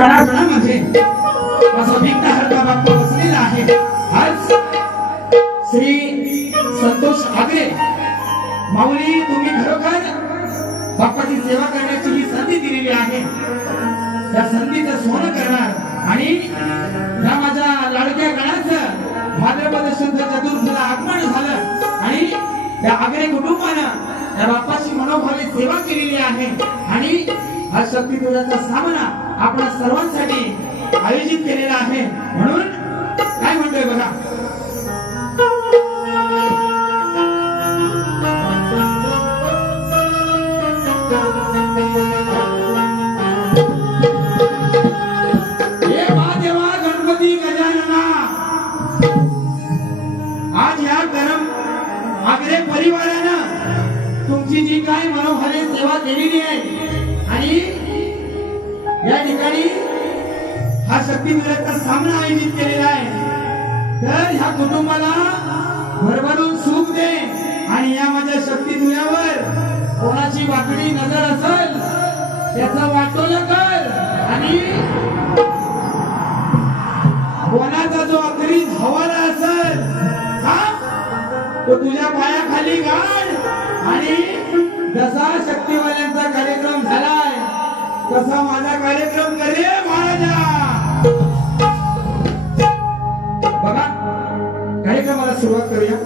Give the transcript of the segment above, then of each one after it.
कणाकणामध्ये असा भिकता हरता बाप्पा बसलेला आहे। आज श्री संतोष आगरे माऊली तुम्ही खरोखर बाप्पाची सेवा करण्याची ही संधी दिलेली आहे। त्या संधीचं सोनं करणार आणि या माझ्या लाडक्या गणाचं भाद्रपद शुद्ध चतुर्थीला आगमन झालं आणि त्या आगरे कुटुंबानं त्या बाप्पाची मनोभावे सेवा केलेली आहे आणि हा शक्तिपूजाचा सामना आपल्या सर्वांसाठी आयोजित केलेला आहे। म्हणून काय म्हणतोय बघा, हे महादेवा गणपती गजानना, आज या गरम आगरे परिवारानं तुमची जी काय मनोभावे सेवा केलेली आहे आणि या ठिकाणी हा शक्तिपूजाचा सामना आयोजित केलेला आहे। तर ह्या कुटुंबाला भरभरून सुख दे आणि या माझ्या शक्तिपूजावर कोणाची वाकडी नजर असेल त्याचं वाटोलं कर आणि कोणाचा जो अखरी हवाला असेल तो तुझ्या पायाखाली गाड आणि जसा शक्तिवाल्यांचा कार्यक्रम झालाय तसा माझा कार्यक्रम करे महाराजा। बघा कार्यक्रमाला सुरुवात करूया।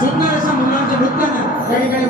सुंदर अशा मुलांच्या नृत्यानं त्या ठिकाणी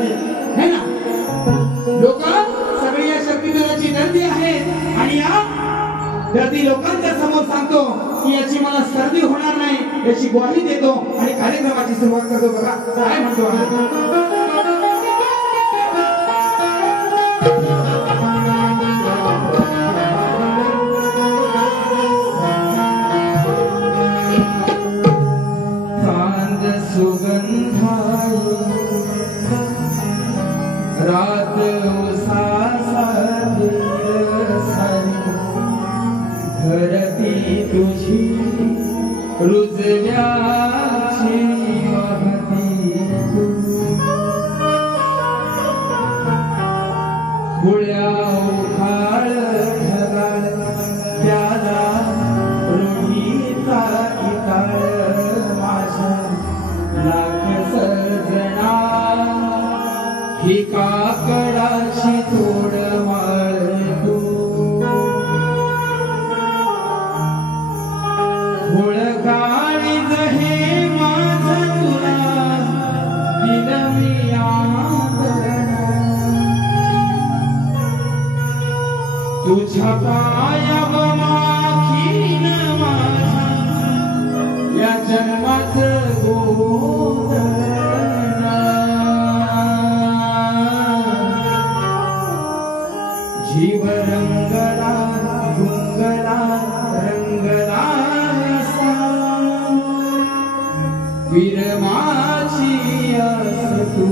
आहेत है ना. लोक सगळी या शक्तिदेवाची गर्दी आहेत आणि या गर्दी लोकांच्या समोर सांगतो की याची मला सर्दी होणार नाही याची ग्वाही देतो आणि कार्यक्रमाची सुरुवात करतो. बघा काय म्हणतो रात धरती तुझी रुजव्याची वाहती गुळ्या उखाळ ढगाळ त्याला रोहीचा इताळ माझ्या लाख सर्जना ही काकडाची तोड माळ तू गाडी जहे माझ तुला दिलमी तुझ्या पायाव माखीन माझा या जन्माच जीव रंगला गुंगला रंगला विरमाची तू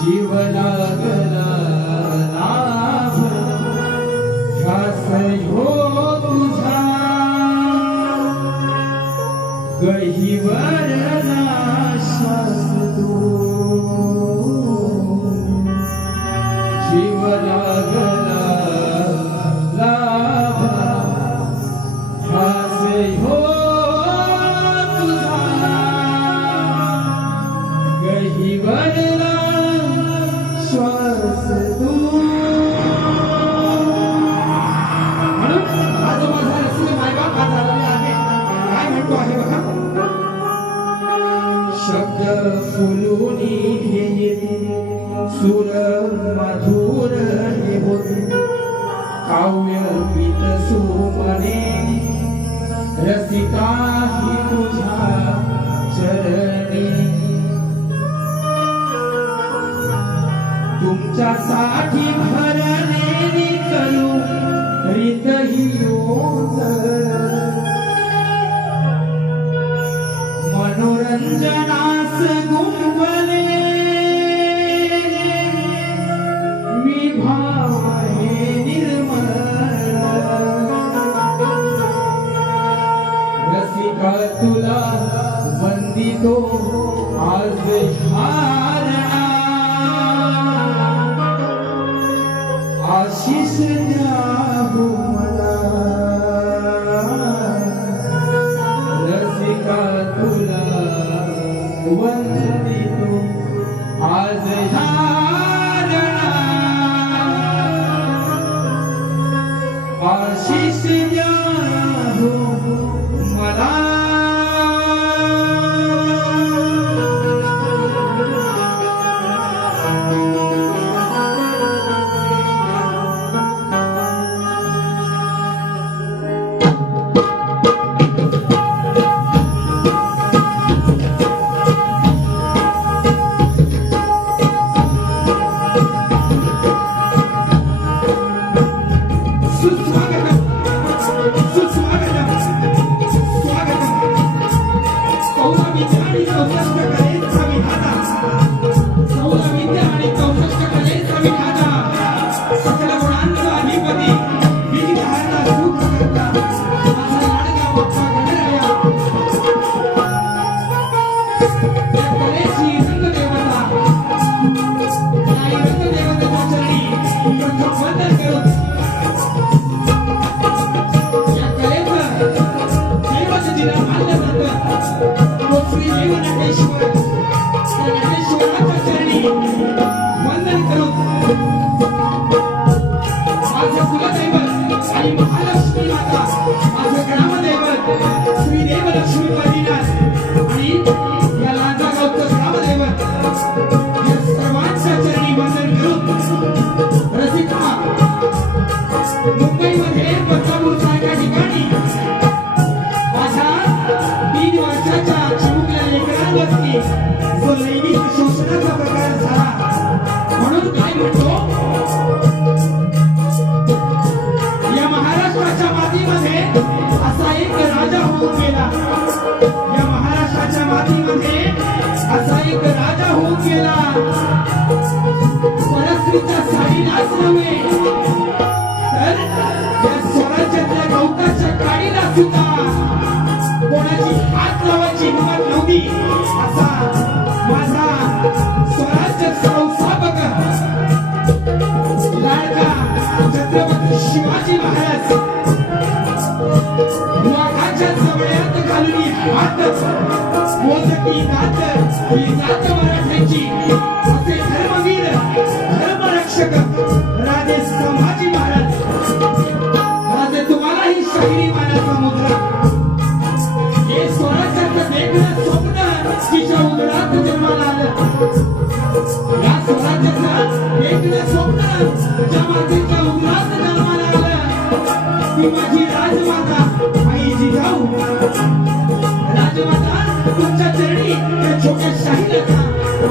जीव लागला लाभ ध्यास हो तुझा गहिवर नाशास तू जीव लागला लाभ ध्यास हो श्वास तू. म्हणून हा जो माझा रसिक मायबाप हा झालेला आहे काय म्हणतो आहे बघा. शब्द फुलुनी हे येते सुर मधुर हे होते काव्य पीत सुमने रसिका ही तुझ्या चरणी तुमच्यासाठी भरलेली करू रीत ही मनोरंजनास गुंबले मी भाव हे निर्मळ रसिका तुला वंदितो आज हारणा आशीष द्यावो मला रसिका तुला वंदितो आज हारणा आशीष द्यावो मला. ही माझी राजमाता आई जिजाऊ राजमाता तुमच्या चरणी त्या छोट्या शाहीराचा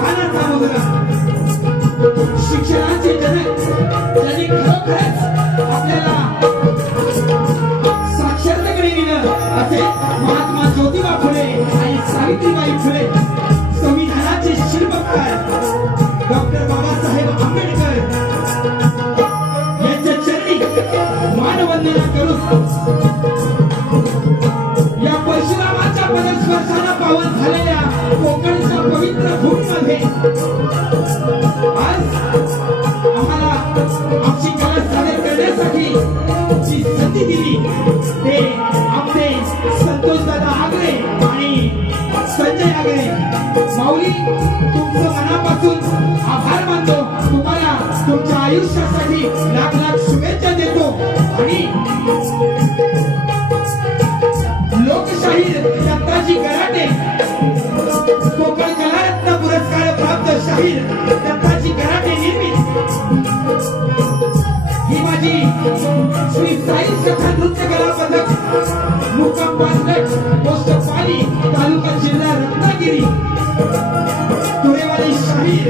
मानाचा मुलगा शिक्षणाचे जनक ज्यांनी खरोखरच आपल्याला साक्षरतेकडे नेलं असे महात्मा ज्योतिबा फुले आणि सावित्रीबाई फुले संविधानाचे शिल्पकार डॉक्टर बाबासाहेब आंबेडकर यांच्या चरणी मानवंदना करून या परशुरामाच्या पदस्पर्शाला पावन झालेल्या कोकणच्या पवित्र भूमीमध्ये आज आम्हाला आमची कला सादर करण्यासाठी जी संधी दिली ते आमचे संतोष दादा आगरे आणि संजय आगरे माऊली तुमचं मनापासून आभार मानतो तुम्हाला तुमच्या आयुष्यासाठी लाख लाख शुभेच्छा देतो आणि लोकशाहीर दत्ताजी गराटे कोकण कलारत्न पुरस्कार प्राप्त शाहीर दत्ताजी गराटे निर्मित ही माझी श्री साई सखा नृत्य कला पथक मुक्काम पाचगड पोस्ट पाली तालुका जिल्हा रत्नागिरी तुरेवाली शाहीर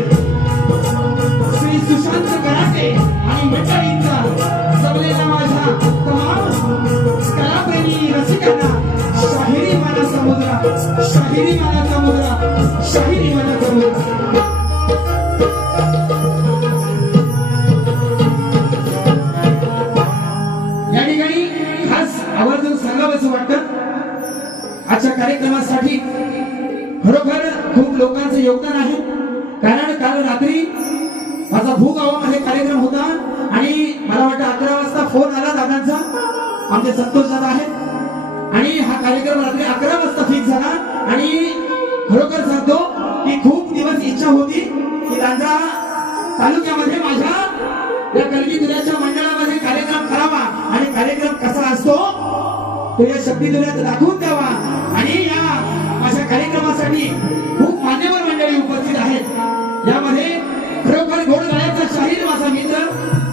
श्री सुशांत गराटे आणि मंडळींचा जमलेला माझ्या तमाम कलाप्रेमी रसिकांना शाहिरी मानाचा मुद्रा शाहिरी मानाचा मुद्रा शाहिरी मानाचा मुद्रा या ठिकाणी खास आवर्जून सांगावंसं वाटतं आजच्या कार्यक्रमासाठी खरोखर खूप लोकांचं योगदान आहे कारण काल रात्री माझा भूगावामध्ये कार्यक्रम होता आणि मला वाटतं 11 वाजता फोन आला दादांचा आमचे संतोष दादा आहेत आणि हा कार्यक्रम रात्री 11 वाजता फिक्स झाला आणि खरोखर सांगतो की खूप दिवस इच्छा होती की लांजा तालुक्यामध्ये माझ्या या कलगीतुऱ्याच्या मंडळामध्ये कार्यक्रम करावा आणि कार्यक्रम कसा असतो तो या शक्तीतुऱ्यात दाखवून द्यावा आणि या माझ्या कार्यक्रमासाठी खूप मान्यवर मंडळी उपस्थित आहेत यामध्ये खरोखर गोड गाण्याचा शाहीर माझा मित्र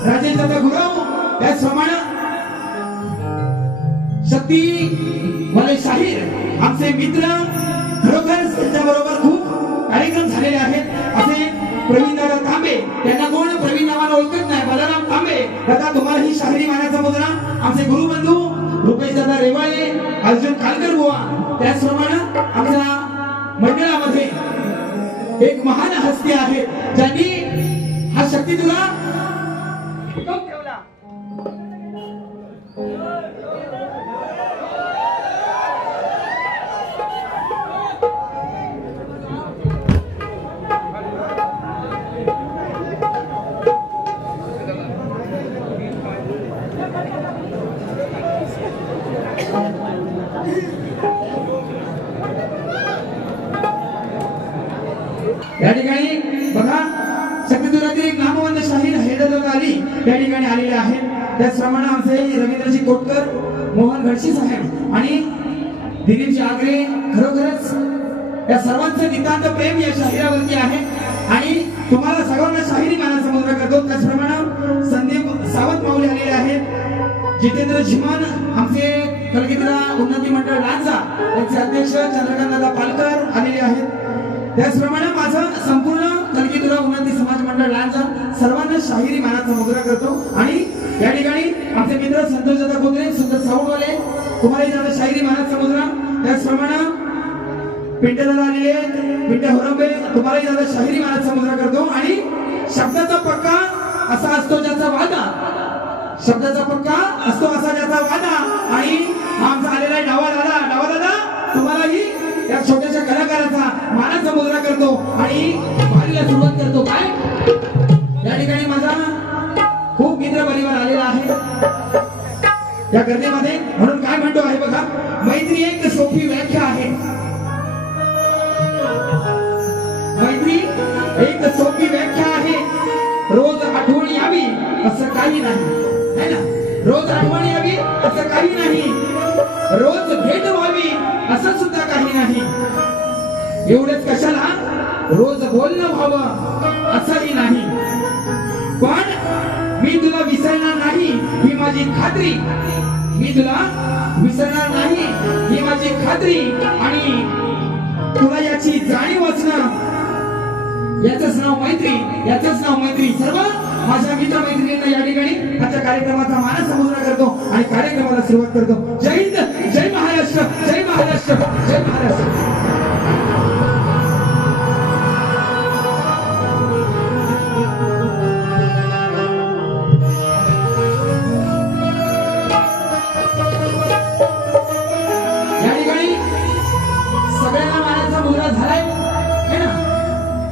राजेश दादा गुरव त्याचप्रमाणे शक्ती वाले शाहीर आमचे मित्र खरोखर त्यांच्याबरोबर खूप कार्यक्रम झालेले आहेत असे प्रवीण दादा तांबे त्यांना कोण प्रवीण नावाने ओळखत नाही बलराम तांबे दादा तुम्हाला ही शाहिरी मानाचा मुद्रा आमचे गुरुबंधू रुपेश दादा रेवाळे अर्जुन कालकर बुवा त्याचप्रमाणे आमच्या मंडळामध्ये एक महान हस्ती आहे ज्यांनी हा शक्ती तुला ठेवला या ठिकाणी बघा शक्तीतुऱ्यातील एक नामवंत शाहीर हैदराबाद अली या ठिकाणी आलेले आहेत त्याचप्रमाणे आमचे रवींद्रजी कोटकर मोहन घडशी साहेब आणि दिलीपजी आगरे खरोखरच या सर्वांचं नितांत प्रेम या शाहिरावरती आहे आणि तुम्हाला सगळ्यांना शाहिरी मानाचा मुद्रा करतो त्याचप्रमाणे संदीप सावंत माऊली आलेले आहेत जितेंद्र झिमान आमचे कलगीतुरा उन्नती मंडळ लांजा त्यांचे अध्यक्ष चंद्रकांत दादा पालकर आलेले आहेत त्याचप्रमाणे माझा संपूर्ण कलगीतुरा उन्नती समाज मंडळ लांजा सर्वांना शाहिरी मानाचा मुद्रा करतो आणि या ठिकाणी आमचे मित्र संतोष दादा कोदरे सुंदर साऊंडवाले तुम्हाला दादा शाहिरी मानाचा मुद्रा त्याचप्रमाणे पिंटे दादा आलेले पिंटे होरंबे तुम्हाला दादा शाहिरी मानाचा मुद्रा करतो आणि शब्दाचा पक्का असा असतो ज्याचा वादा शब्दाचा पक्का असतो असा ज्याचा वादा आणि आमचा आलेला डावा दादा तुम्हालाही या छोट्याशा कलाकाराचा मानाचा मुद्रा करतो आणि वारीला सुरुवात करतो काय या ठिकाणी माझा खूप मित्र परिवार आलेला आहे या गर्दीमध्ये म्हणून काय म्हणतो आहे बघा मैत्री एक सोपी व्याख्या आहे मैत्री एक सोपी व्याख्या आहे रोज आठवण यावी असं काही नाही है ना रोज आठवण यावी असं काही नाही रोज भेट व्हावी असं सुद्धा काही नाही एवढंच कशाला रोज बोलणं व्हावं असंही नाही पण मी तुला विसरणार नाही ही माझी खात्री मी तुला विसरणार नाही ही माझी खात्री आणि तुला याची जाणीव असणं याचंच नाव मैत्री, याचंच नाव मैत्री. सर्व माझ्या मित्र मैत्रिणींना या ठिकाणी आजच्या कार्यक्रमाचा मान समुद्र करतो आणि कार्यक्रमाला सुरुवात करतो. जय हिंद, जय महाराष्ट्र, जय महाराष्ट्र, जय महाराष्ट्र. या ठिकाणी सगळ्यांना मानाचा मुद्रा झालाय है ना,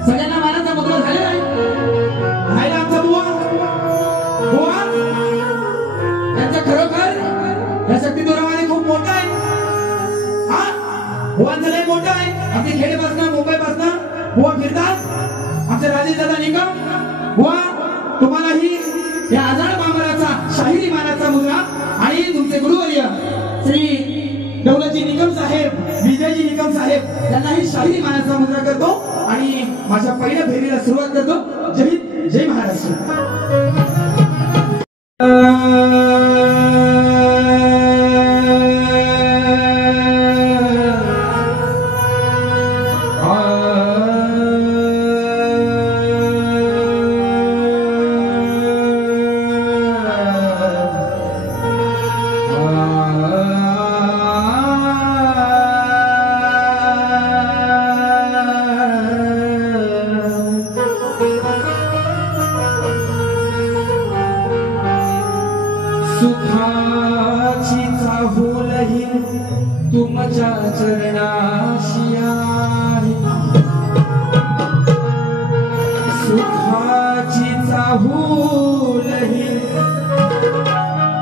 सगळ्यांना मानाचा मुद्रा झालेला आहे. राहिला आमचा बुवा, बुवा यांचा खरोखर या शक्ती दोरावाने खूप मोठा आहे. हा बुवांचं लय मोठं आहे. अगदी खेडेपासून मुंबईपासून बुवा फिरतात. आमचे राजेश दादा निकम बुवा, तुम्हालाही या आजाळ बांबराचा शाहिरी मानाचा मुद्रा आणि तुमचे गुरुवर्य श्री दौलतजी निकम साहेब, विजयजी निकम साहेब यांनाही शाहिरी मानाचा मुद्रा करतो आणि माझ्या पहिल्या फेरीला सुरुवात करतो. जय हिंद, जय महाराष्ट्र. सुखाची चाहुलही तुमच्या चरणाशी आहे. सुखाची चाहुलही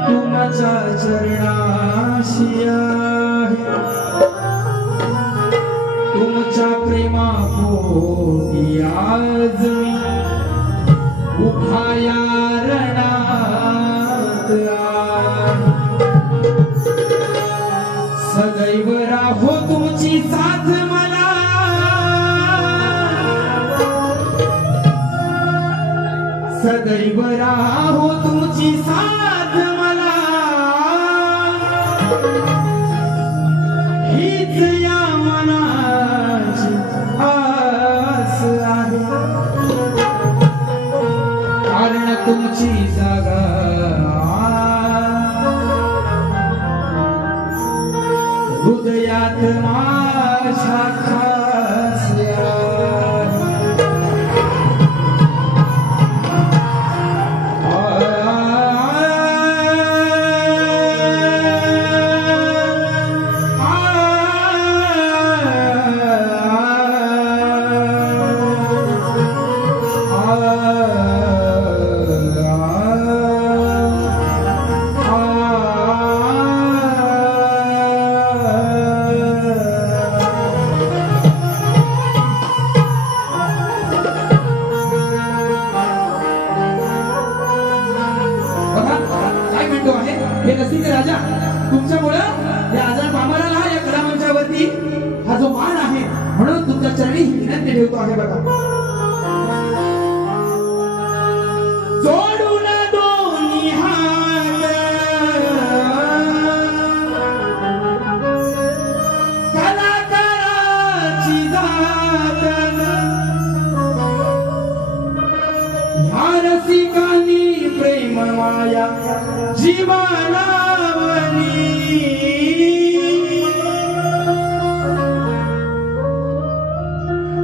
तुमच्या चरणाशी आहे. तुमच्या प्रेमापोटी आज मी उभा या सदैव राहो तुमची साथ मला. सदैव राहो तुमची साथ मला. हीच या मनाची आस आहे. कारण तुमची जागा हृदयात माझ्या खास राजा. तुमच्यामुळं या आजार बांबराला या कलामंचावरती हा जो मान आहे म्हणून तुमच्या चरणी विनंती ठेवतो आहे. बघा, जोडून दोन्ही हात कलाकाराची जात ह्या रसिकांनी प्रेम माया जीवाला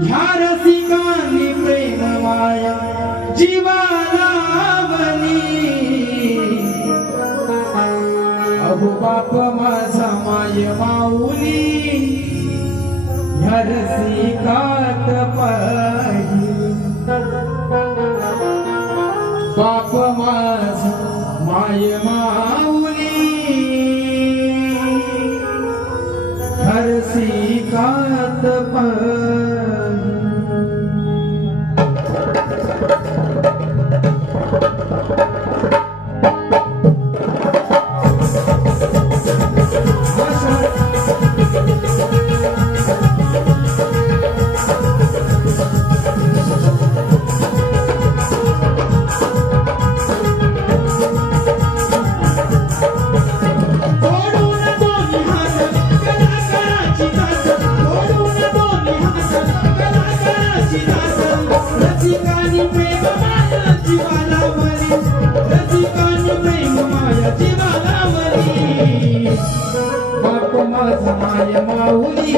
ह्या रसिकांनी प्रेम माया जीवाला बनी. अहो बाप माझा माय माऊली ह्या रसिकात पाहिली. बाप माझा माय माऊली ह्या रसिकात पाहिली.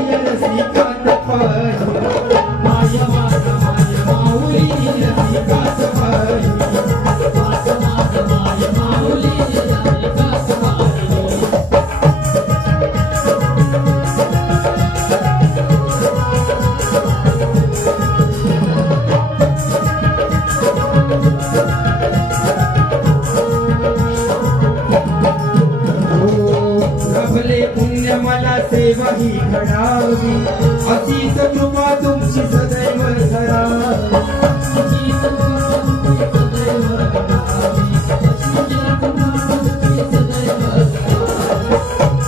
रसिकात पाय माय माझा माय माऊली रसिकात पाय माझा माझा माय माऊली रसिकात पाय पुण्य मला सेवा ही घडावी अशीच कृपा तुमची सदैव धरावी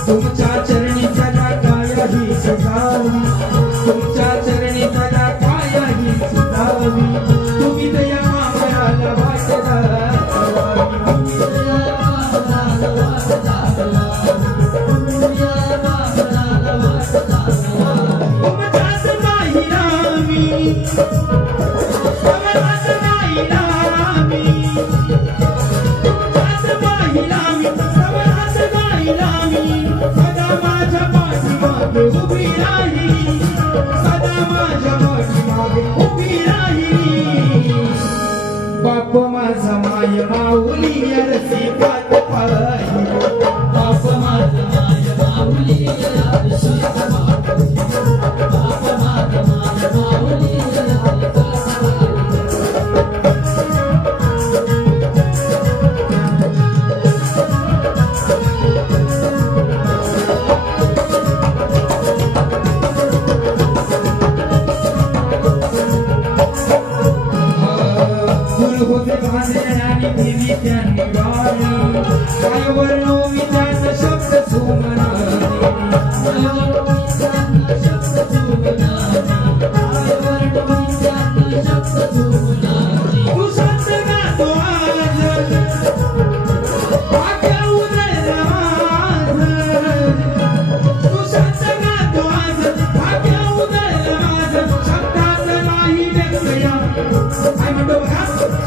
तुमच्या चरणी सदा कायाही सुधावी तुमच्या चरणी सदा कायाही सुधावी तुम्ही दया मागण्याला वाटला उभी राहिली सदा माझ्या पाठीमागे उभी राहिली बाप माझा माय माऊली रसिकात पाय बाप माझा माय माऊली रसिकात पाय बाप माझा माय माऊली रसिकात पाय होते आणि देवी त्यांनी गाणी पायवर नवमी त्यांचा शब्द तू शांत गातो आज भाग्य उदय माझ तू शांत गातो आज भाग्य उदय माझ शब्दात नाही व्यक्तया काय म्हणतो बघा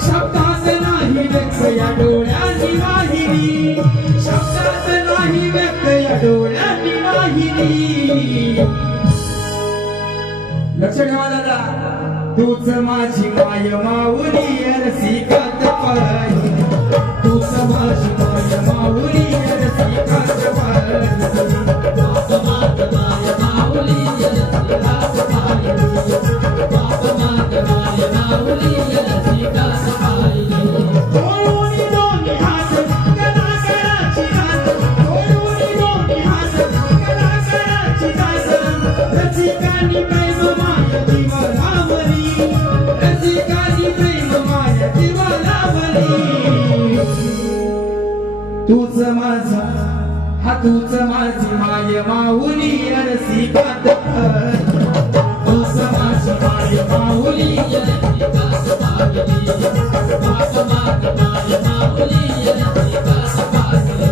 शब्दात नाही व्यक्त या डोळ्यांनी वाहिनी शब्दात नाही व्यक्त या डोळ्यांनी वाहिनी लक्ष ठेवा दादा तूच माझी माय माऊली रसिकात पाय तूच माझी माय माऊली रसिकात पाय बाप माझा माय माऊली रसिकात पाय बाप माझा माय माऊली रसिकात पाय दोन्ही दोन्ही हात कलाकाराची हात दोन्ही दोन्ही हात कलाकाराची हात रसिकानी प्रेम माय जीवा लावली रसिकानी प्रेम माय जीवा लावली तूच माझा हा तूच माझी माय माऊली रसिकात पाय तूच माझी माय माऊली रसिकात पाय बाप माझा माय माऊली रसिकात पाय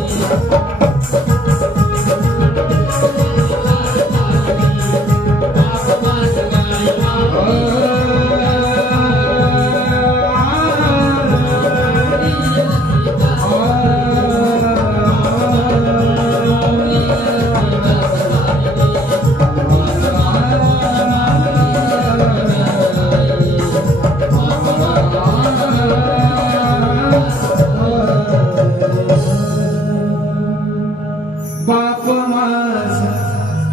बाप माझा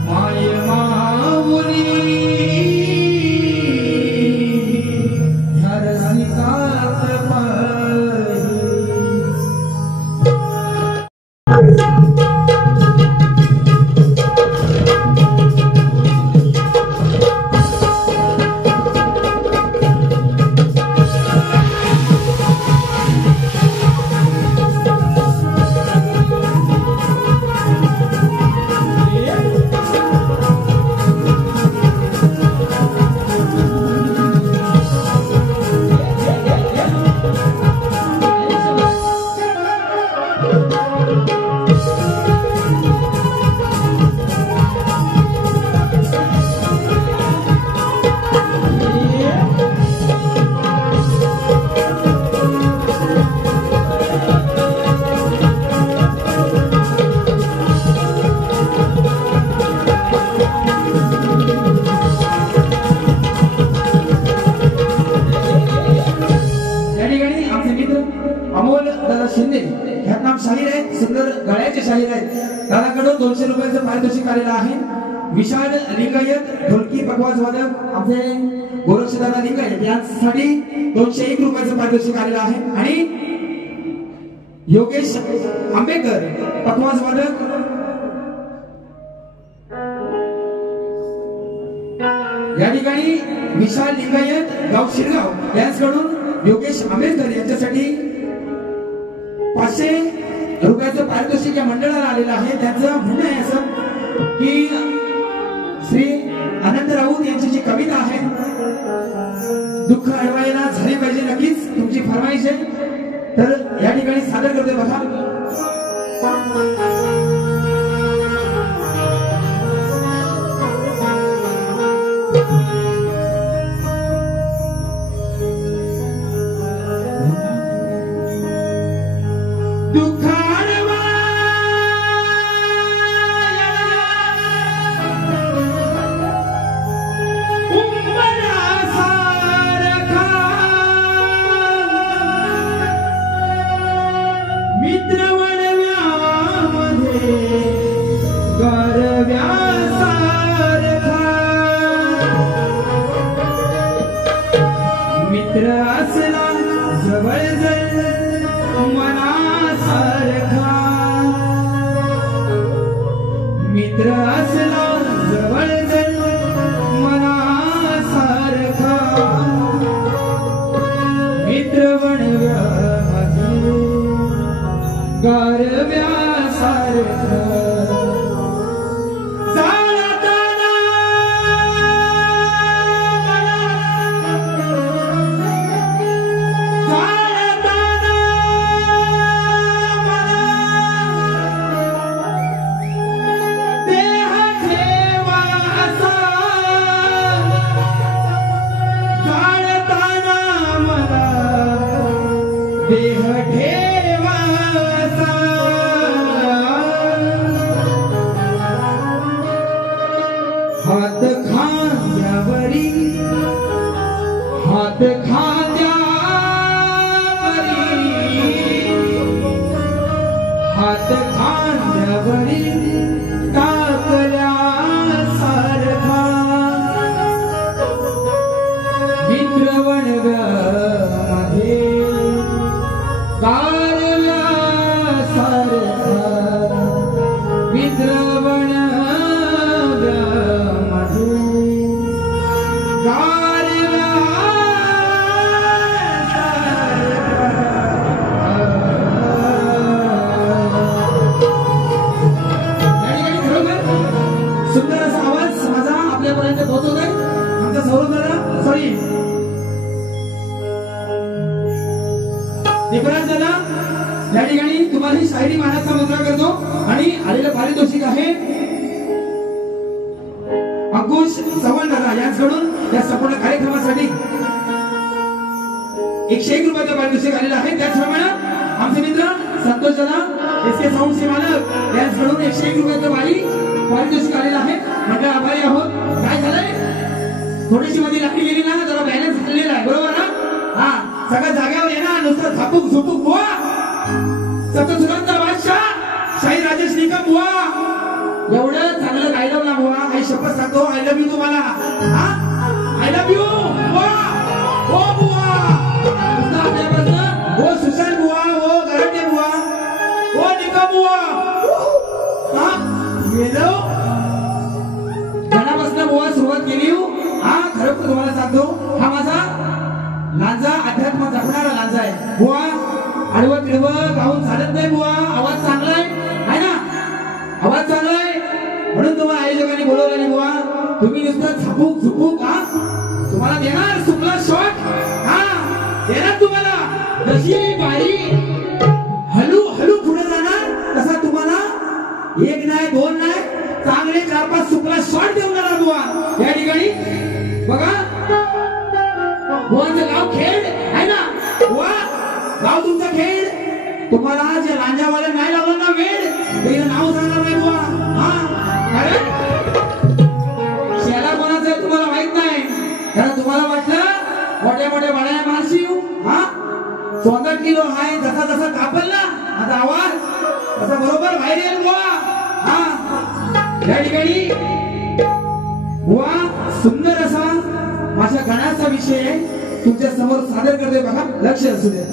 माय माऊली ह्या रसिकात पाय ह्यात नाम शाहीर आहे, सुंदर गळ्याचे शाहीर आहेत. दादाकडून 200 रुपयाचं पारितोषिक आलेलं आहे. विशाल लिंगायत ढोलकी पकवाज वादक आमचे गोरक्षदादा लिंगायत यांसाठी 201 रुपयाचं पारितोषिक आलेलं आहे. आणि योगेश आंबेकर पकवाज वादक या ठिकाणी विशाल लिंगायत गाव शिरगाव यांच्याकडून योगेश आंबेकर यांच्यासाठी 500 रुपयाचं पारितोषिक या मंडळाला आलेलं आहे. त्यांचं म्हणणं आहे असं की श्री आनंद राऊत यांची जी कविता आहे, दुःख अडवायला झाले पाहिजे, नक्कीच तुमची फरमाईश आहे, तर या ठिकाणी सादर करते बघा. मित्र असला जवळ जर मनासारखा, मित्र असला जवळ जर मनासारखा, मित्र बनव्यामध्ये गारव्यासारखा. देह ठेवासा हात खांद्यावरी, हात खांद्यावरी, हात खांद्यावरी टाकल्यासारखा, मित्र वणव्यामध्ये गारव्यासारखा, मित्र वणव्यामध्ये गारव्यासारखा. सुंदर असा आवाज माझा आपल्यापर्यंत पोहोचवतोय आमचा सौरभ दादा, सॉरी देवराज दादा. या ठिकाणी तुम्हाला ही शायरी मानाचा मुद्रा करतो आणि आलेलं पारितोषिक आहे अंकुश चव्हाण दादा यांच्याकडून या संपूर्ण कार्यक्रमासाठी 101 रुपयाचं पारितोषिक आलेलं आहे. त्याचप्रमाणे आमचे मित्र संतोष दादा एसके साऊंडचे मालक यांच्याकडून 101 रुपयाचं पारितोषिक आलेलं आहे. म्हणजे आभारी आहोत. काय झालंय, थोडीशी मध्ये लागली गेली ना, जरा बॅलन्स हल्लेला आहे, बरोबर ना? हा, सगळ्या जागेवर येणार, नुसतं झापूक झुपूक बुवा, सप्तसुरांचा बादशाह शाही राजेश निकम बुवा, एवढं चांगलं गायलं ना बुवा. आई शपथ सांगतो, आय लव्ह यू तुम्हाला. आय लव्ह यू बुवा, ओ बुवा, ओ सुशांत बुवा, ओ गरटे बुवा, ओ निकम बुवा. गेलो जनापासून बुवा सुरुवात केली. हा, खरं तुम्हाला सांगतो, हा माझा लांजा अध्यात्म जपणारा लांजा आहे बुवा. आडवं तिडवं गाऊन चालत नाही बुवा. आवाज चांगला आहे ना, आवाज चांगला आहे म्हणून तुम्हाला आयोजकांनी बोलवलं नाही बुवा. तुम्ही नुसतं झपूक झुपूक, हा तुम्हाला देणार सुपला शॉट, हा देणार तुम्हाला. जशी बारी हलू हलू पुढे जाणार तसा तुम्हाला 1 नाही 2 नाही, चांगले 4-5 सुपला शॉट देऊन जाणार बुवा. या ठिकाणी बघा, बुवांचं गाव खेड आहे ना बुवा, गाव तुमचा खेड. तुम्हाला जे लांजावाले नाही लावलं ना वेळ, ते नाव सांगणार नाही बुवा. हा, कारण शेला कोणाचं आहे तुम्हाला माहित नाही. कारण तुम्हाला वाटलं मोठ्या मोठ्या बाळ्या मारशी, हा 14 किलो आहे, जसा जसा कापल ना आता रे बुवा हा या ठिकाणी बुवा सुंदर असा माझ्या गाण्याचा विषय आहे तुमच्या समोर सादर करतोय बघा लक्ष असू दे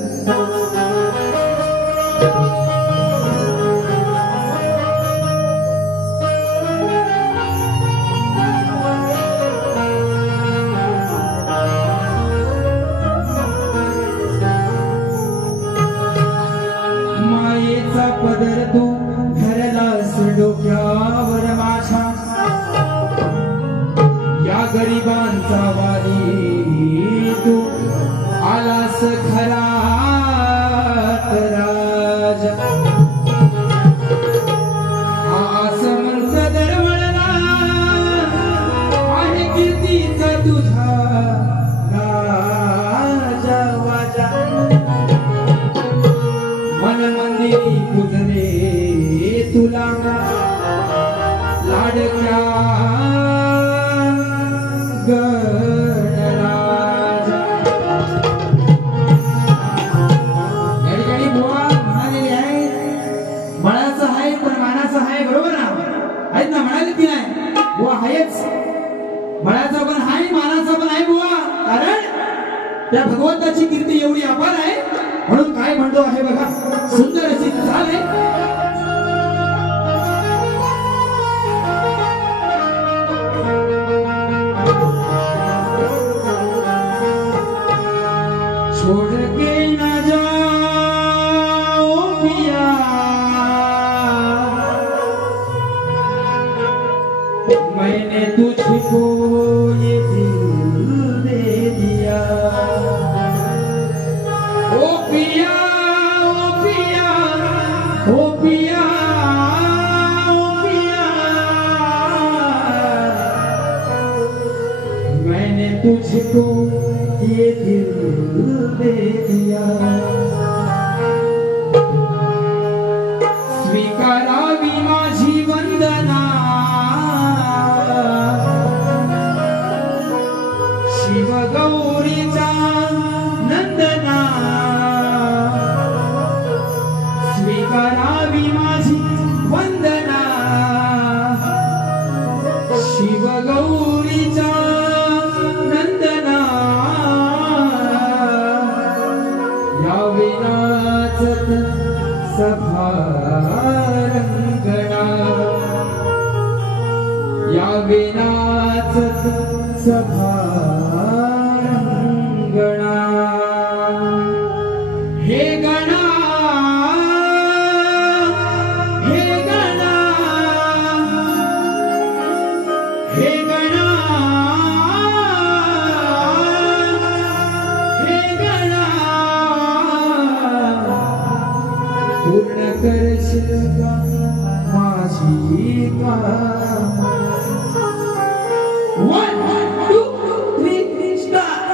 मायेचा पदर तू धरलास डोक्यावर माझ्या या गरिबांचा वाली तू आलास खरात राजा हा आसमंत दरवळला आहे कीर्तीचा तुझा राजा वाजा मन मंदिरी पूजले तुला लाडक्या गणराजा या ठिकाणी बुवा म्हणालेले आहे मळाचं आहे पण मानाचं आहे बरोबर ना आहेत ना म्हणाले की नाही बुवा आहेच मळाचं पण आहे मानाचं पण आहे बुवा कारण त्या भगवंताची कीर्ती एवढी अपार आहे म्हणून काय म्हणतो आहे बघा सुंदर अशी चाल आहे छोड़ के न जाओ पिया मैंने तुझको ये दिल दे दिया ओ पिया ओ पिया ओ पिया ओ पिया मैंने तुझको ये दिल दे दिया स्वीकारावी माझी वंदना शिव गौरीचा नंदना स्वीकारावी माझी वंदना शिव गौरीचा नंदना या विनाचत सभारंगणा या विनाचत सभारंगणा हे गणा हे गणा हे गणा हे गणा पूर्ण करशील का माझी कामना 1 2 3 start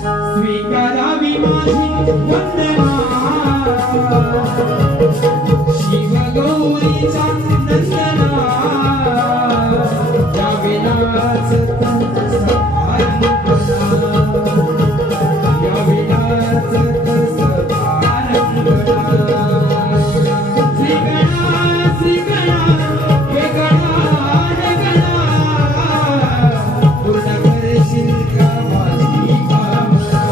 स्वीकारावी माझी वंदना शिव गौरीचा नंदना या विनाचत सभारंगणा या विनाचत सभारंगणा श्री गणा श्री गणा हे गणा हे गणा पूर्ण करशील का माझी कामना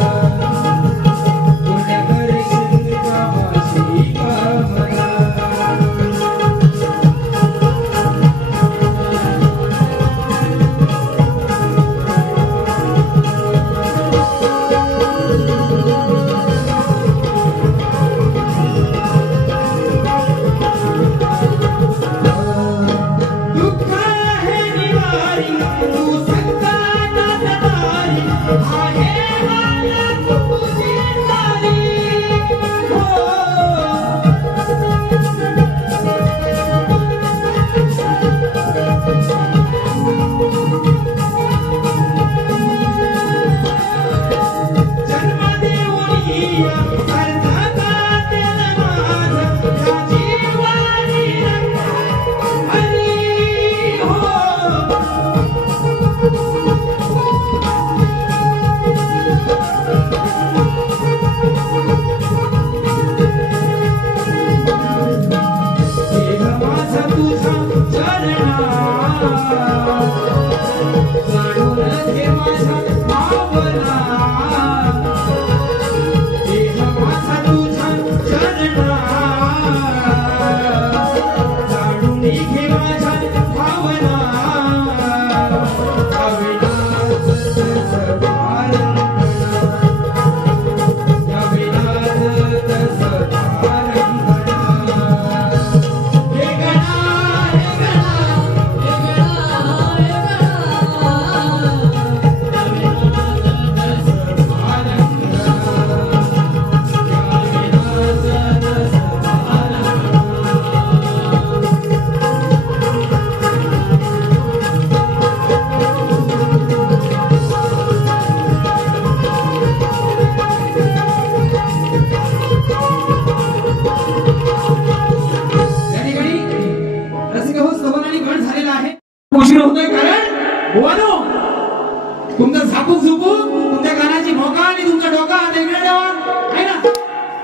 पूर्ण करशील का माझी कामना वानो तुमचं झापूक झुपूक तुमच्या कानाची भोका आणि तुमचा डोका वेगळं ठेवा आहे ना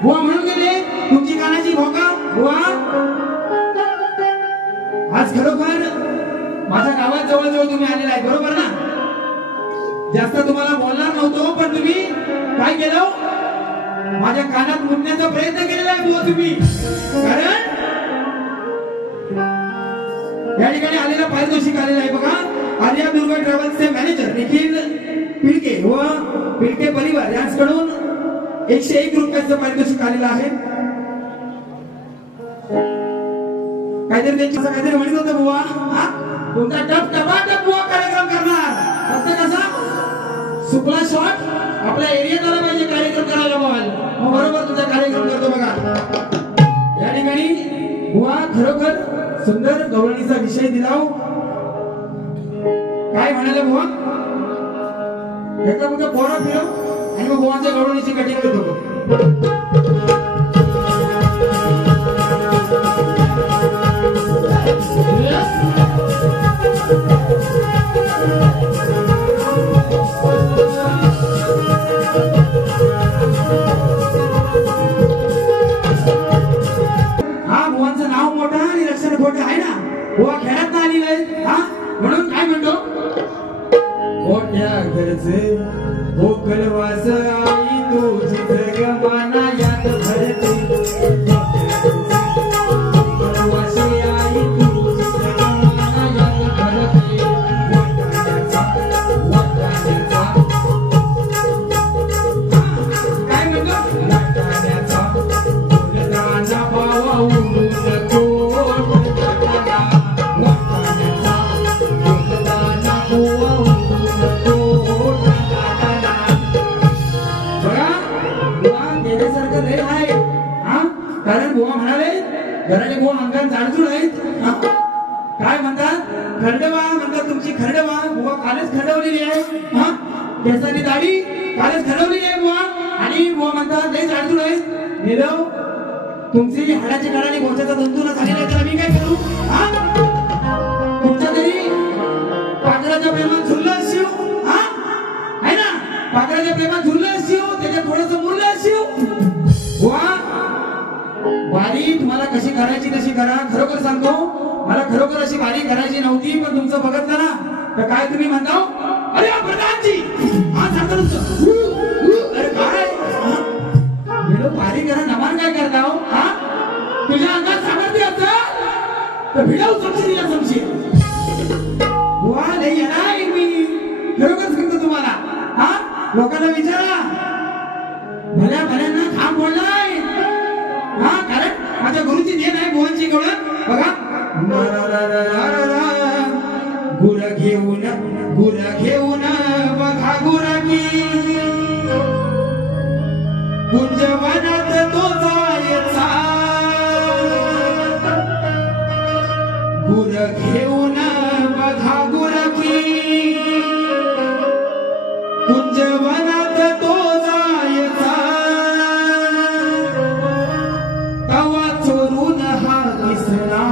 बुवा म्हणून गेले तुमची कानाची भोका बुवा आज खरोखर माझ्या गावात जवळ तुम्ही आलेला आहे बरोबर ना जास्त तुम्हाला बोलणार नव्हतो पण तुम्ही काय केलं माझ्या कानात मुतण्याचा प्रयत्न केलेला आहे बुवा तुम्ही कारण या ठिकाणी आलेला पारितोषिक आलेला आहे बघा आर्या दुर्गा ट्रॅव्हल्सचे मॅनेजर निखिल पिळके व पिळके परिवार यांच्याकडून 101 रुपयाचं पारितोषिक आलेलं आहे काहीतरी त्यांची काहीतरी म्हणत होतं बुवा तुमचा टपाटप बुवा कार्यक्रम करणार फक्त कसा सुपला शॉट आपल्या एरियात आला पाहिजे कार्यक्रम करायला मग बरोबर तुमचा कार्यक्रम करतो बघा या ठिकाणी बुवा खरोखर सुंदर गवळणीचा विषय दिला काय म्हणाले बुवा एकदा फक्त पोरा फिरव आणि मग बुवाच्या गवळणीची कटिंग करतो हा बुवांचं नाव मोठं आणि लक्षण खोटं आहे ना बुवा खेळात आलेला आहे हा म्हणून काय म्हणतो मोठ्या घरचे भोकलवास आई तुझी जगमाना यात भरते घराचे बुवा अंगात जाडजूड आहेत काय म्हणतात खरडवा म्हणतात तुमची खरडवा बुवा कालच खरडवलेली आहे हा केसाची दाढी कालच खरडवलेली आहे बुवा आणि बुवा म्हणतात लय जाडजूड आहेत निलव तुमची हाडाची काढाने गोष्टाचा तंतू न झालेला आहे तर मी काय करू हा तुमच्या तरी पाखराच्या प्रेमात झुललं असेल हा आहे ना पाखराच्या प्रेमात झुललं असेल त्याच्यात थोडंसं मुरलं असेल बुवा वारी तुम्हाला कशी करायची तशी करा खरोखर सांगतो मला खरोखर अशी वारी करायची नव्हती पण तुमचं बघितलं ना तर काय तुम्ही म्हणता अरे प्रधानजी हा सांगतो अरे काय वारी करा नमान काय करता हो हा तुझ्या अंगात सामर्थ्य असतं तर भिडाव समशी दिला समशी बुवा लई येणार मी खरोखर सांगतो तुम्हाला हा लोकांना विचारा भल्या भल्यांना खांब बोललाय हा कारण माझ्या गुरुची देण आहे बुवांची गवळण बघा गुर घेऊन बघा गुरकी कुंजवनात तो जायचा गुर घेऊन बघा गुरकी कुंजवनात तो जायचा तवा चोरून हा किसना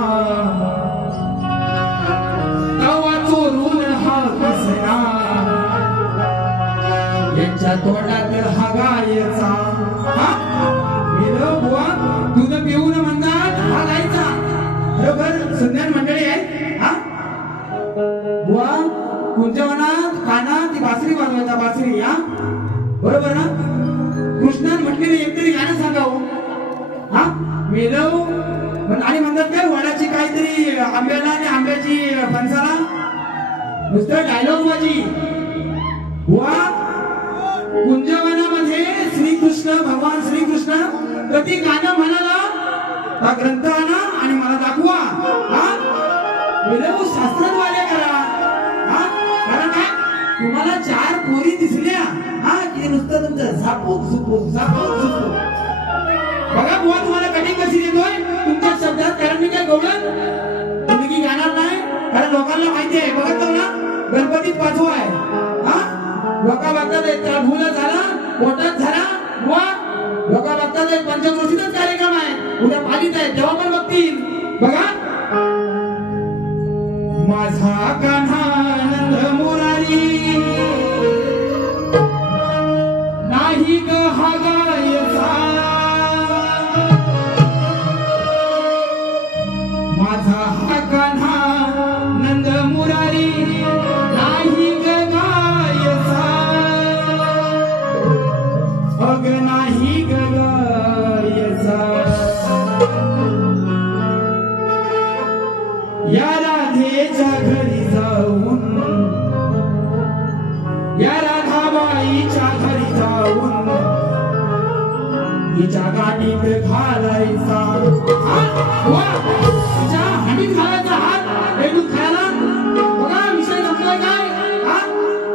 यांच्या तोंडात हा गायचा बुवा दूध पिऊन म्हणतात हा गायचा बरोबर सुंदर मंडळी आहे हा बुवा कुंजवनात कानात ती बासरी वाजवायचा बासरी हा बरोबर ना कृष्णान म्हटलेलं एकतरी गाणं सांगावं हा मेलव आणि म्हणतात काय वडाची काहीतरी आंब्याला आणि आंब्याची फणसाला नुसतं डायलॉग माझी बुवा कुंजवनामध्ये श्रीकृष्ण भगवान श्रीकृष्ण कधी गाणं म्हणाला हा ग्रंथ आणा आणि मला दाखवा हा विलव शास्त्रद्वारे करा हा कारण काय तुम्हाला 4 पोरी दिसल्या हा की नुसतं तुमचं झापूक झुपूक बघा बुवा तुम्हाला कटिंग कशी देतोय तुमच्या शब्दात कारण मी काय गवळण तुम्ही की गाणार नाही कारण लोकांना माहिती आहे बघत ना गणपतीत पाचवा आहे हा लोक बघतात त्या भूल झाला पोटात झाला बुवा लोक बघतात पंचक्रोशीचाच कार्यक्रम आहे उद्या पालीत आहे तेव्हा पण बघतील बघा माझा कान्हा नंद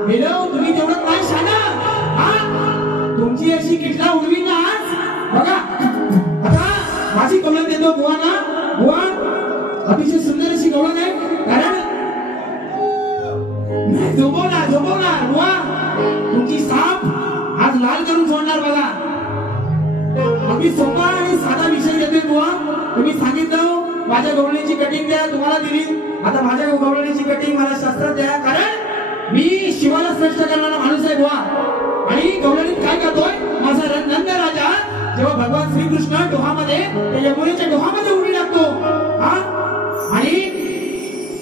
मिलव तुम्ही तेवढं काय शाना हा तुमची अशी किटला उडवी ना आज बघा आता माझी कवळण देतो बुवा ना बुवा अतिशय सुंदर अशी कवळण आहे कारण झोपवणार बुवा तुमची साप आज लाल करून सोडणार बघा अगदी सोपा आणि साधा विषय घेतोय बुवा तुम्ही सांगितलं माझ्या गवळणीची कटिंग द्या तुम्हाला दिली आता माझ्या गवळणीची कटिंग मला शास्त्रात द्या कारण मी शिवाला स्पष्ट करणारा माणूस आहे बुवा आणि गवळणीत काय करतोय माझा नंद राजा जेव्हा भगवान श्रीकृष्ण डोहामध्ये यमुनेच्या डोहामध्ये उडी टाकतो हा आणि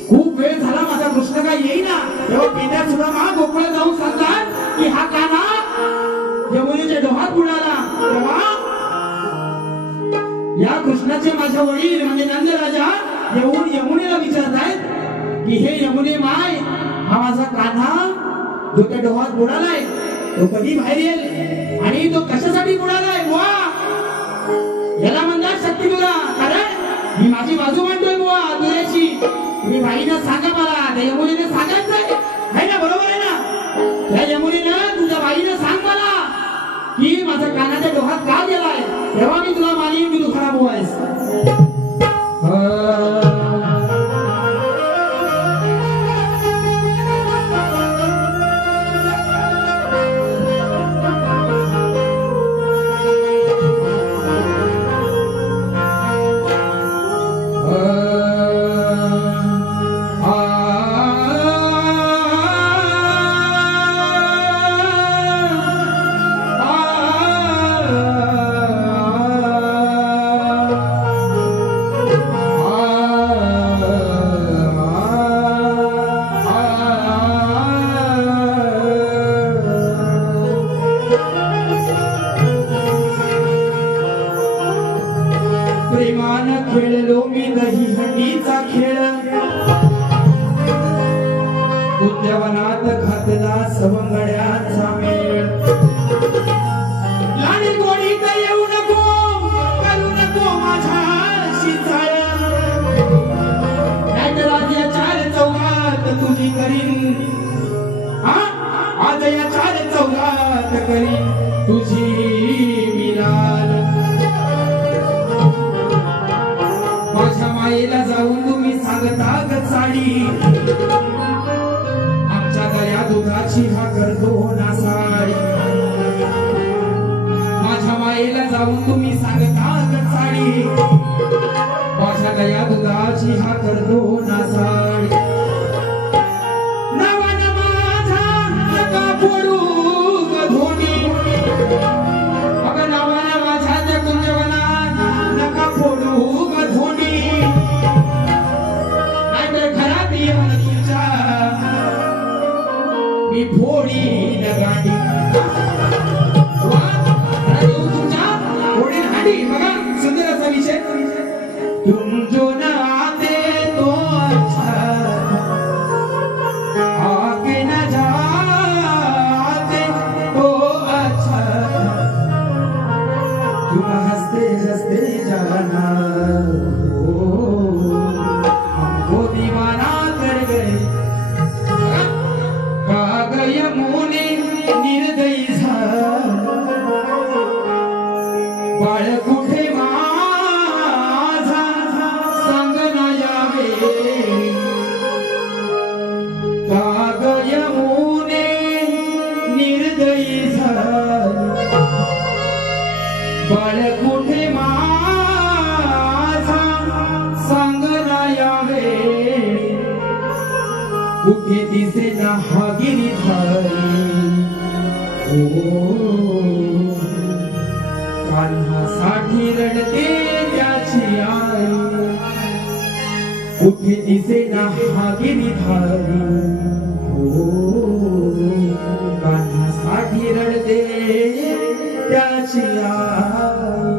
खूप वेळ झाला माझा कृष्ण काय येईना तेव्हा पिंड्या सुद्धा गोकुळात जाऊन सांगतात की हा काना यमुनेच्या डोहात बुडाला तेव्हा या कृष्णाचे माझ्या वडील म्हणजे नंद राजा येऊन यमुनेला विचारतायत की हे यमुने माय हा माझा कान्हा जो त्या डोहात बुडालाय तो कधी बाहेर येईल आणि तो कशासाठी बुडालाय बुवा याला म्हणतात शक्ती तुला कारण मी माझी बाजू मांडतोय बुवा तुझ्याची तुम्ही बाईनं सांगा मला त्या यमुनेने सांगायचंय आहे ना बरोबर आहे ना त्या यमुनेनं तुझ्या बाईनं सांग मला की माझा कानाच्या डोहात का गेलाय तेव्हा मी तुला मानीन की तू खराब व्हायस खेळलो मी दही हंडीचा खेळ कुंजवनात घातला सवंगड्याचा मेळ लाडी गोडीत येऊ नको करू नको माझ्याशी चाळ नाहीतर आज या चार चौघात तुझी करीन आज या चार चौघात करीन तुझी मिलाल माझ्या मायेला जाऊन तुम्ही सांगता ग साडी आमच्या दया दुधाची हा करतो ना साडी माझ्या मायेला जाऊन तुम्ही सांगता ग साडी माझ्या दया दुधाची हा करतो ना साडी नावानं माझा नका फोडू ग धोनी अगं नावानं माझ्या त्या कुंजवनात नका फोडू ग धोनी मी फोडी गाडी तुमच्या फोडी हाडी बघा सुंदर असा विषय तुम जो न आते तो अच्छा आके न जाते तो अच्छा तुम हंसते हंसते जाना हमको दीवाना कर गए यमुने निर्दयी बाळ कुठे माझा सांग ना यावे काग यमुने निर्दयी बाळ कुठे माझा सांग ना यावे कुठे दिसे ना हा गिरिधारी कान्हासाठी रडते त्याची आई कुठे दिसे ना हा गिरिधारी कान्हासाठी रडते त्याची आई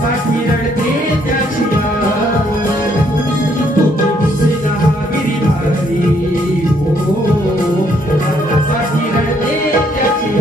साठी रडते त्याची तुम्ही दिसेना गिरीधारी हो साठी रडते त्याची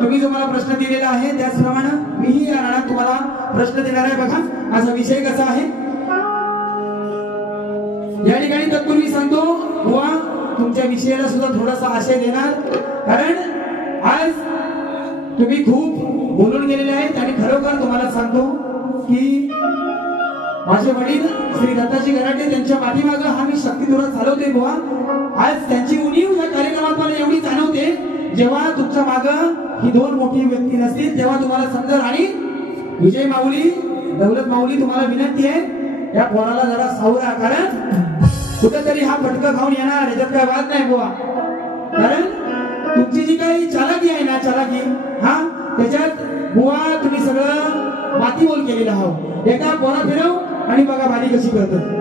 तुम्ही जो मला प्रश्न दिलेला आहे त्याचप्रमाणे मीही या राणात तुम्हाला प्रश्न देणार आहे. बघा माझा विषय कसा आहे या ठिकाणी. तत्पूर्वी सांगतो बुवा तुमच्या विषयाला सुद्धा थोडासा आशय देणार, कारण आज तुम्ही खूप बोलून गेलेले आहेत आणि खरोखर तुम्हाला सांगतो की माझे वडील श्री दत्ताजी गराटे त्यांच्या पाठीमागे हा मी शक्ती थोडा चालवते बुवा. आज त्यांची उणीव या कार्यक्रमात मला एवढी जाणवते, जेव्हा तुमच्या मागं ही दोन मोठी व्यक्ती नसतील तेव्हा तुम्हाला समजेल. आणि विजय माऊली, दौलत माऊली, तुम्हाला विनंती आहे या पोराला जरा सावरा, कारण कुठेतरी हा फटका खाऊन येणार, याच्यात काय वाद नाही बुवा. कारण तुमची जी काही चालाकी आहे ना, चालाकी हा त्याच्यात बुवा तुम्ही सगळं माती बोल केलेलं आहोत. एका पोरा फिरव आणि बघा बारी कशी करतात.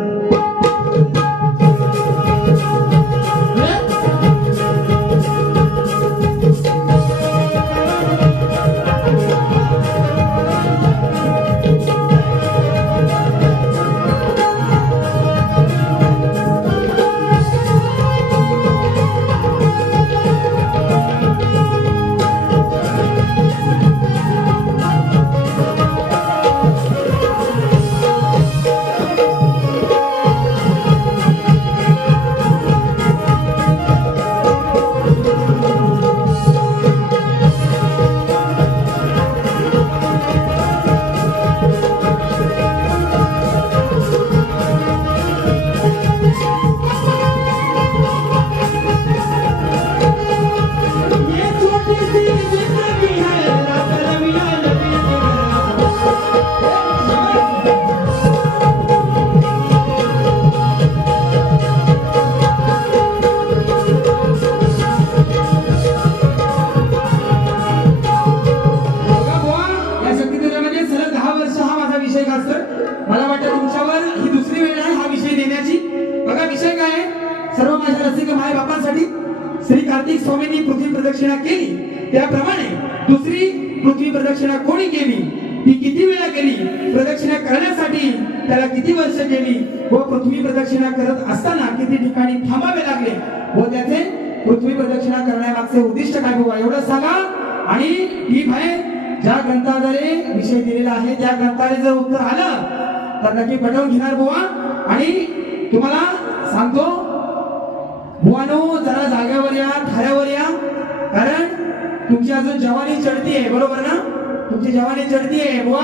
आपल्या माय बापांसाठी श्री कार्तिक स्वामींनी पृथ्वी प्रदक्षिणा केली, त्याप्रमाणे दुसरी पृथ्वी प्रदक्षिणा कोणी केली, ती किती वेळा केली, प्रदक्षिणा करण्यासाठी त्याला किती वर्ष केली व पृथ्वी प्रदक्षिणा करत असताना किती ठिकाणी थांबावे लागले व त्याचे पृथ्वी प्रदक्षिणा करण्यामागचे उद्दिष्ट काय बुवा एवढं सांगा। आणि ठीक आहे, ज्या ग्रंथाद्वारे विषय दिलेला आहे त्या ग्रंथाने जर उत्तर आलं तर नक्की पटवून घेणार बुवा। आणि तुम्हाला सांगतो बुवानो, जरा जागेवर या, थाऱ्यावर या, कारण तुमची अजून जवानी चढती आहे, बरोबर ना? तुमची जवानी चढती आहे बुवा,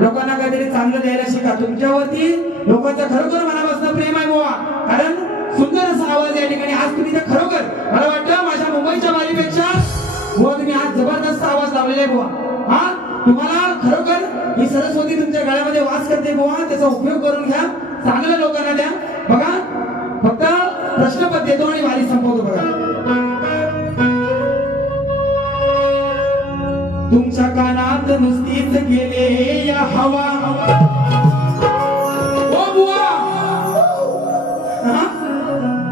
लोकांना काहीतरी चांगलं द्यायला शिका। तुमच्यावरती लोकांचं खरोखर मनापासून प्रेम आहे बुवा, कारण सुंदर असा आवाज या ठिकाणी आज तुम्ही खरोखर मला वाटतं माझ्या मुंबईच्या वारीपेक्षा बुवा तुम्ही आज जबरदस्त आवाज लावलेला आहे बुवा। हा, तुम्हाला खरोखर ही सरस्वती तुमच्या गळ्यामध्ये वास करते बुवा, त्याचा उपयोग करून घ्या, चांगल्या लोकांना द्या। बघा, फक्त प्रश्नपत्र देतो आणि वारी संपवतो। बघा, तुमच्या कानात नुसतीच गेले या हवा, ओ बुवा,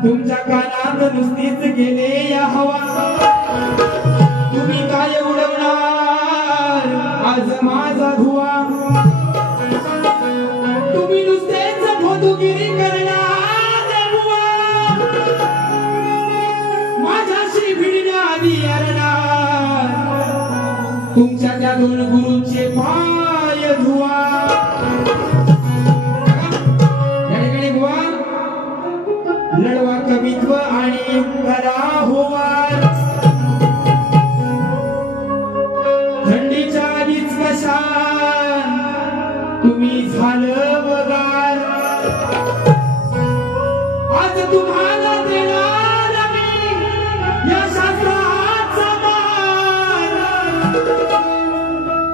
तुमच्या कानात नुसतीच गेले या हवा, तुम्ही काय उडवणार आज माझा धुवा, तुम्ही नुसतेच धोधुगिरी करणार बुवा, माझ्याशी भिडण्याआधी अरणार, तुमच्या त्या दोन गुरूंचे पाय धुवा। या ठिकाणी बुवा लढवा कवित्व आणि करा होवार, थंडीच्या आधीच कशा तुम्ही झालं वगार, आज तुम्हाला देणार मी या शास्त्राचा मान,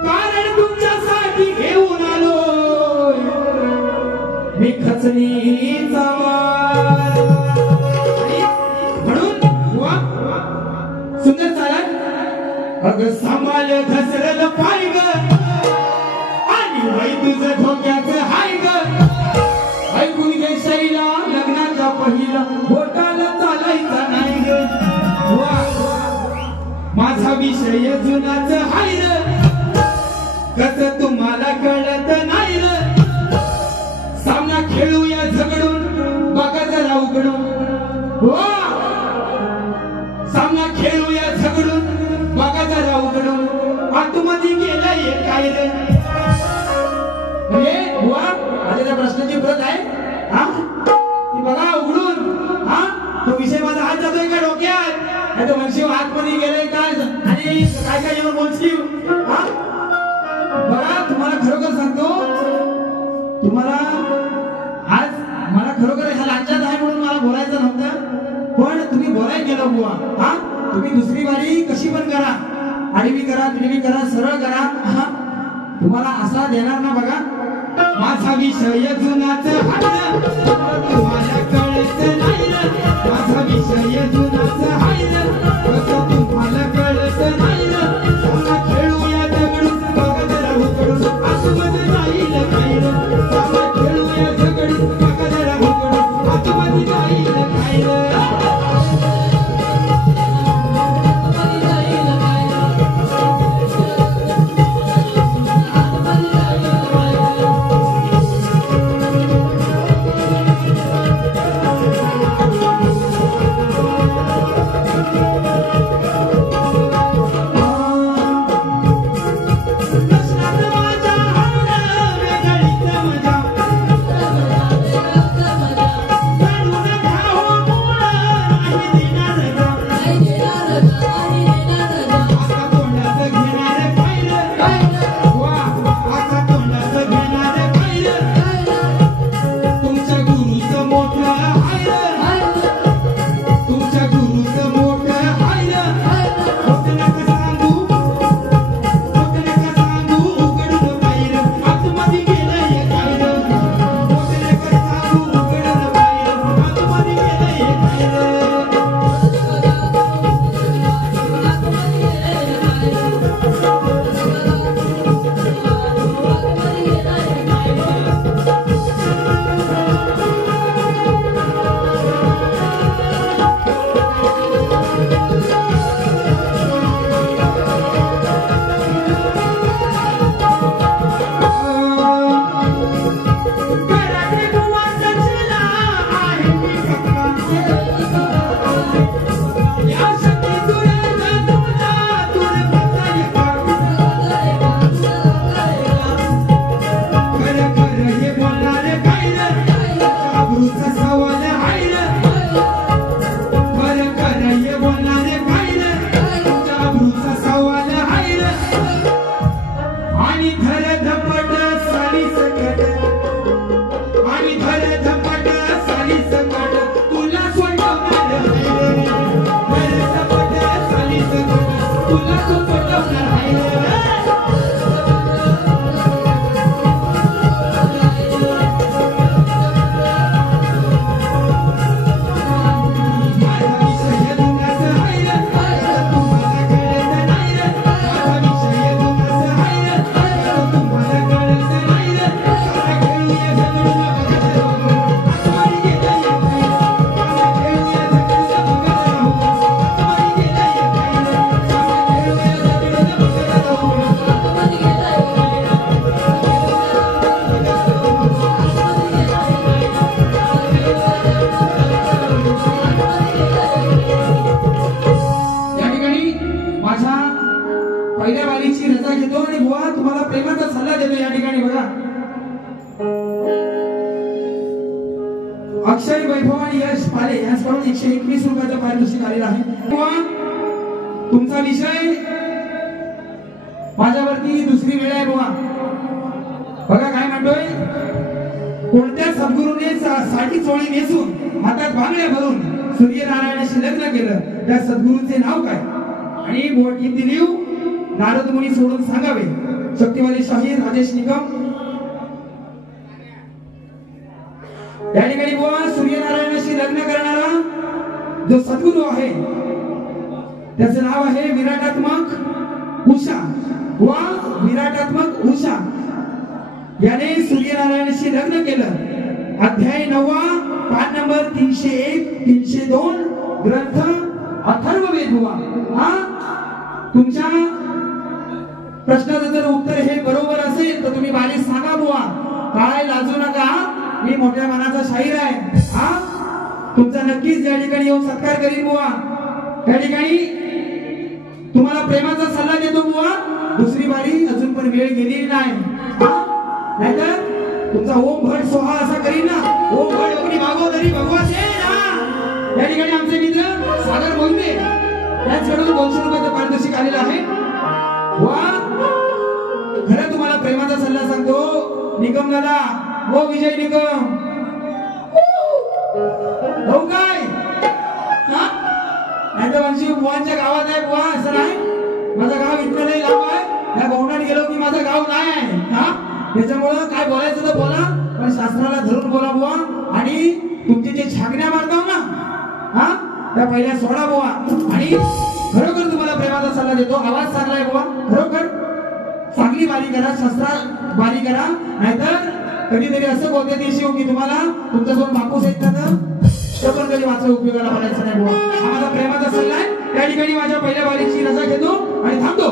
कारण तुमच्यासाठी घेऊन आलो मी खचणीचा वार। म्हणून सुंदर चालत अगं सांभाळ घसरल पाय ग, आणि वै तुझं धोक्याचं हाय ग, ऐकून घे शैला लग्नाच्या पहिला बोटाला चालायचा नाही ग, माझा विषय जुनाच हाय र, कसं तुम्हाला कळत नाही र, सामना खेळूया झगडून बघा जरा उघडून, सामना खेळूया झगडून बघा जरा उघडून, आतमध्ये गेलाय काय रे, म्हणजे बुवा माझ्या प्रश्नाची प्रत आहे, हा ती बघा उघडून, हा तो विषय माझा हात जातोय का डोक्यात, नाही तर म्हणशीव आतमध्ये गेलाय काय आणि काय काय येऊन बोलशीव, हा बघा तुम्हाला खरोखर सांगतो, तुम्हाला आज मला खरोखर ह्या लांच्यात आहे म्हणून मला बोलायचं नव्हतं, पण तुम्ही बोलाय गेलो बुवा। हा, तुम्ही दुसरी वारी कशी पण करा, आडवी करा, तिडवी करा, सरळ करा, हा तुम्हाला असा देणार ना। बघा, माझा विषय जुनाच हाय, तुम्हाला कळत नाही, माझा विषय जुनाच हाय, कसं तुम्हाला कळत नाही, खेळूया दगडून बघा जरा उघडून, आतमध्ये जाईल काय रे, खेळूया दगडून बघा जरा उघडून, आतमध्ये जाईल काय रे, पहिल्या बारीची रजा घेतो आणि बुवा तुम्हाला प्रेमाचा सल्ला देतो या ठिकाणी बघा. अक्षय वैभव आणि यश पाले यांच्याकडून 121 रुपयाचं पारितोषिक आलेलं आहे. बुवा तुमचा विषय माझ्यावरती दुसरी वेळ आहे बुवा. बघा काय म्हणतोय, कोणत्या सद्गुरूने साठी चोळी नेसून हातात बांगड्या भरून सूर्यनारायणाशी लग्न केलं त्या सद्गुरूचे नाव काय? आणि बोटी दिलीव नारद मुनी सोडून सांगावे. शक्तिवाली शाहीर राजेश निकम या ठिकाणी बुवा सूर्यनारायणाशी लग्न करणारा जो सद्गुरू आहे त्याचं नाव आहे विराटात्मक उषा. वा विराटात्मक उषा याने सूर्यनारायणाशी लग्न केलं. अध्याय 9 पान नंबर 301 302 ग्रंथ अथर्ववेद बुवा. हा तुमच्या प्रश्नाचं जर उत्तर हे बरोबर असेल तर तुम्ही बाली सांगा बुवा. काय लाजू नका, मी मोठ्या मनाचा शाहीर आहे. हा तुमचा नक्कीच या ठिकाणी येऊन सत्कार करीन बुवा. या ठिकाणी तुम्हाला प्रेमाचा सल्ला देतो बुवा. दुसरी बारी अजून पण वेळ गेलेली नाही. नाहीतर तुमचा ओम भट सोहा असा करीन ना. ओम भट अग्नी मागो तरी भगवान ना. या ठिकाणी आमचे मित्र सागर मोहिते यांच्याकडून 200 रुपयाचं पारितोषिक आलेलं आहे. वा खरं तुम्हाला प्रेमाचा सल्ला सांगतो निकम दादा. हो विजय निकम हो काय नाहीतर वंशी बुवांच्या गावात आहे बुवा असं नाही. माझं गाव इतकं नाही लांब आहे. त्या गौंडात गेलो की माझं गाव नाही आहे. हा त्याच्यामुळं काय बोलायचं तर बोला पण शास्त्राला धरून बोला बुवा. आणि तुमचे जे छागण्या मारताव ना हा त्या पहिल्या सोडा बुवा. आणि खरोखर तुम्हाला प्रेमाचा सल्ला देतो. आवाज चांगला आहे बुवा. खरोखर चांगली बारी करा, शास्त्रा बारी करा. नाहीतर कधीतरी असं होते दिवशी हो की तुम्हाला तुमच्यासोबत बापूस येत ना तर पण कधी वाचा उपयोगाला पडायचं नाही बुवा. आम्हाला प्रेमाचा सल्ला आहे. त्या ठिकाणी माझ्या पहिल्या बारीची रजा घेतो आणि थांबतो.